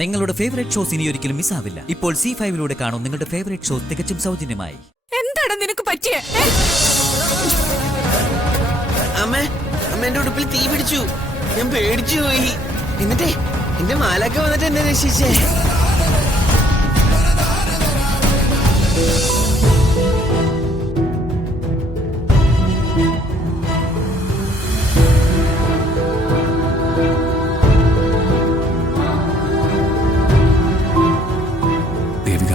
നിങ്ങളുടെ favourite shows ഇനി ഒരിക്കലും മിസ്സാവില്ല. ഇപ്പോൾ C5 കാണും നിങ്ങളുടെ ഫേവറേറ്റ് ഷോസ് തികച്ചും സൗജന്യമായി. എന്താണ് നിനക്ക് പറ്റിയേ? അമ്മ എന്റെ ഉടുപ്പിൽ തീ പിടിച്ചു. ഞാൻ പേടിച്ചു പോയി. എന്നിട്ടേ എന്റെ മാലൊക്കെ വന്നിട്ട് എന്നെ രക്ഷിച്ചേ. ദേവിക,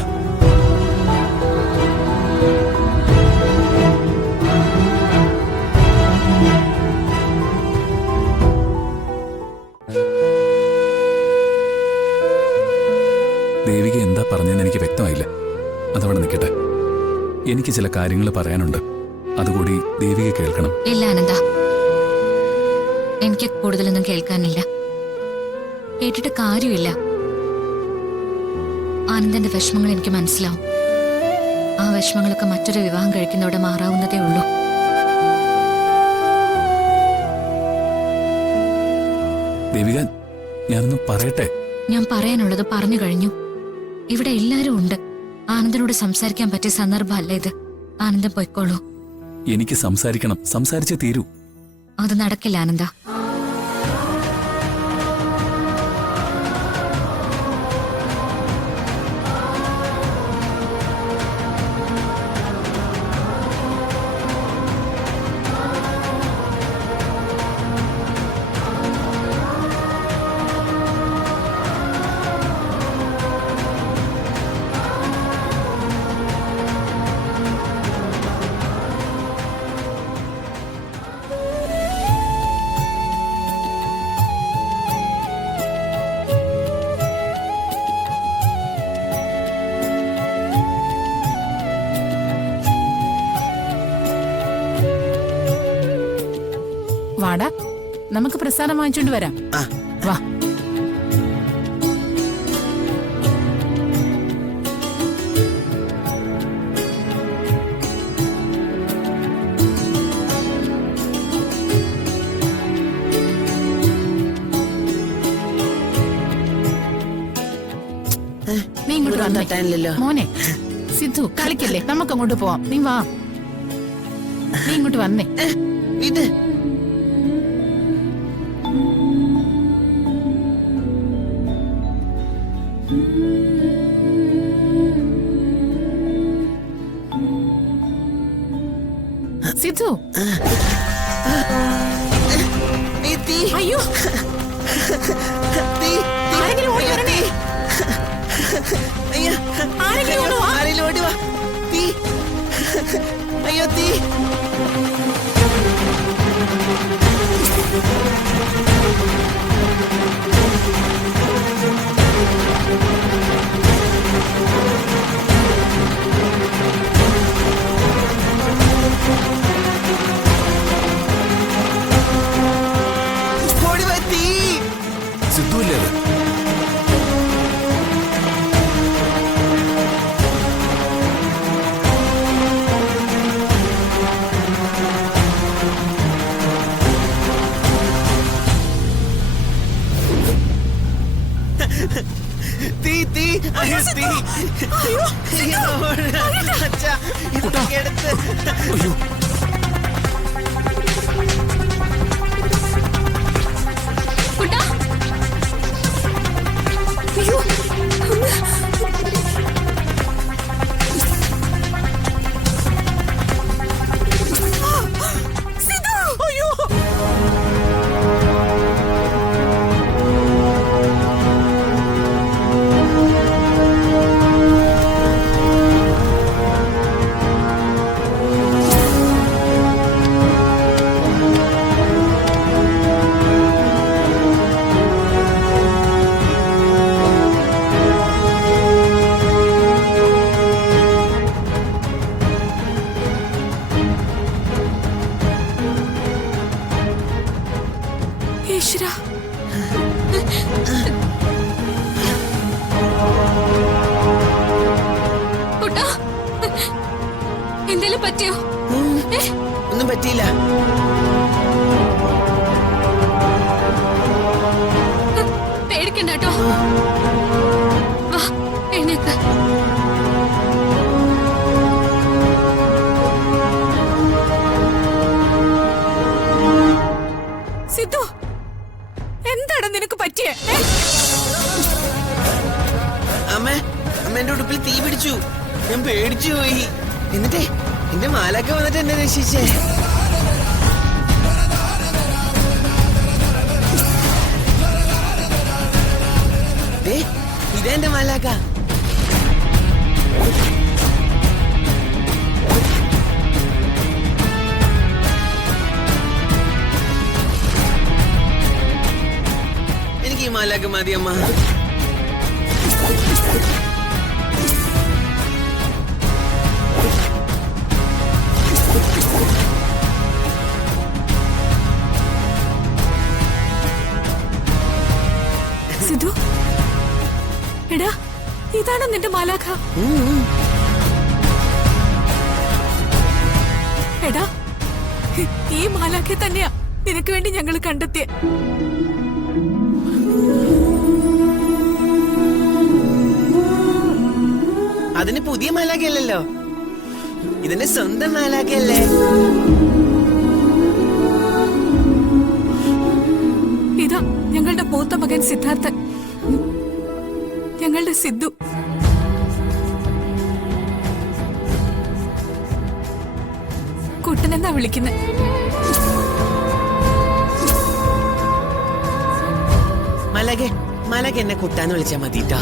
ദേവിക എന്താ പറഞ്ഞതെന്ന് എനിക്ക് വ്യക്തമായില്ല. അതവിടെ നിൽക്കട്ടെ. എനിക്ക് ചില കാര്യങ്ങൾ പറയാനുണ്ട്. അതുകൂടി ദേവിക കേൾക്കണം. ഇല്ല ആനന്ദ, എനിക്ക് കൂടുതലൊന്നും കേൾക്കാനില്ല. കേട്ടിട്ട് കാര്യമില്ല. ആനന്ദന്റെ വിഷമങ്ങൾ എനിക്ക് മനസ്സിലാവും. ആ വിഷമങ്ങളൊക്കെ മറ്റൊരു വിവാഹം കഴിക്കുന്നതോടെ മാറാവുന്നതേ ഉള്ളൂ. ദേവിക, ഞാനൊന്ന് പറയട്ടെ. ഞാൻ പറയാനുള്ളത് പറഞ്ഞു കഴിഞ്ഞു. ഇവിടെ എല്ലാരും ഉണ്ട്. ആനന്ദനോട് സംസാരിക്കാൻ പറ്റിയ സന്ദർഭമല്ല ഇത്. ആനന്ദൻ പൊയ്ക്കോളൂ. എനിക്ക് സംസാരിക്കണം. സംസാരിച്ചേ തീരൂ. അത് നടക്കില്ല ആനന്ദ. വാടാ, നമുക്ക് പ്രസാദം വാങ്ങിച്ചോണ്ട് വരാം. വാ. നീ ഇങ്ങോട്ട് വന്നേ. മോനെ സിദ്ധു, കളിക്കല്ലേ, നമുക്ക് അങ്ങോട്ട് പോവാം. നീ വാ. നീ ഇങ്ങോട്ട് വന്നേ. സിദ്ധു, അയ്യോ, ആരെങ്കിലും ഓടി വരണേ. ആരെങ്കിലും ഓടി വാ. തീ, അയ്യോ തീ. സിദ്ധുല്ലേ അത്? തീ തീ അയ്യോ തീ. അച്ഛാ, ഇതൊക്കെ എടുത്ത്. അയ്യോ, ഈശ്വരാ, കുട്ടാ, എന്തേലും പറ്റിയോ? ഒന്നും പറ്റിയില്ല. പേടിക്കണ്ട കേട്ടോ. അമ്മ എന്റെ ഉടുപ്പിൽ തീ പിടിച്ചു. ഞാൻ പേടിച്ചു പോയി. എന്നിട്ടേ എന്റെ മാലാക്ക വന്നിട്ട് എന്നെ രക്ഷിച്ചേ. ഇതാ എന്റെ മാലാക്ക. എനിക്ക് ഈ മാലാക്ക മതി അമ്മ. സിദ്ധു, എടാ ഇതാണ് നിന്റെ മാലാഖ. എടാ ഈ മാലാഖെ തന്നെയാ നിനക്ക് വേണ്ടി ഞങ്ങൾ കണ്ടെത്തിയ. അതിന് പുതിയ മാലാഖയല്ലല്ലോ, ഇതിന്റെ സ്വന്തം മാലാഖയല്ലേ. ഇതാ ഞങ്ങളുടെ മൂത്ത മകൻ സിദ്ധാർത്ഥൻ, ഞങ്ങളുടെ സിദ്ധു. കുട്ടനെന്നാ വിളിക്കുന്നത്. മാലാഖ എന്നെ കുട്ടാന്ന് വിളിച്ചാ മതിട്ടോ.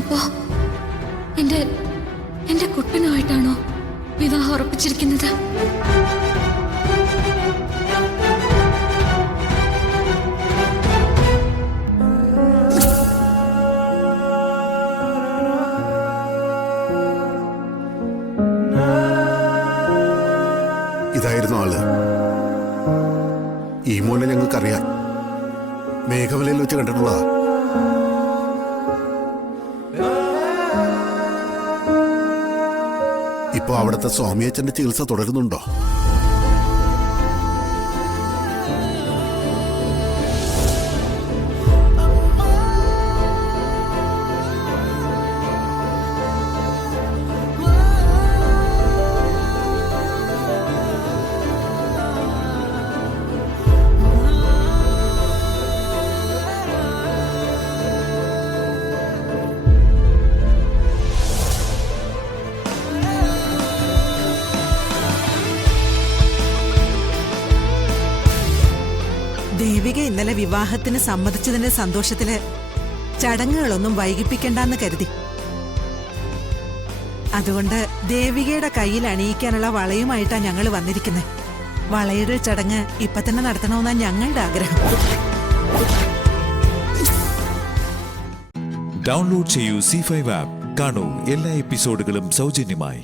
അപ്പോ എന്റെ കുട്ടനുമായിട്ടാണോ വിവാഹം ഉറപ്പിച്ചിരിക്കുന്നത്? ഇതായിരുന്നു ആള്. ഈ മോനെ ഞങ്ങൾക്കറിയാം. മേഘമലയിൽ വെച്ച് കണ്ടിട്ടുള്ളതാ. ഇപ്പൊ അവിടുത്തെ സ്വാമിയച്ഛന്റെ ചികിത്സ തുടരുന്നുണ്ടോ? ദേവിക ഇന്നലെ വിവാഹത്തിന് സമ്മതിച്ചതിന്റെ സന്തോഷത്തില് ചടങ്ങുകളൊന്നും വൈകിപ്പിക്കണ്ടെന്ന് കരുതി. അതുകൊണ്ട് ദേവികയുടെ കയ്യിൽ അണിയിക്കാനുള്ള വളയുമായിട്ടാ ഞങ്ങൾ വന്നിരിക്കുന്നത്. വളയുടെ ചടങ്ങ് ഇപ്പൊ തന്നെ നടത്തണമെന്നാ ഞങ്ങളുടെ ആഗ്രഹം. ഡൗൺലോഡ് ചെയ്യൂ C5 ആപ്പ്. കാണൂ എല്ലാ എപ്പിസോഡുകളും സൗജന്യമായി.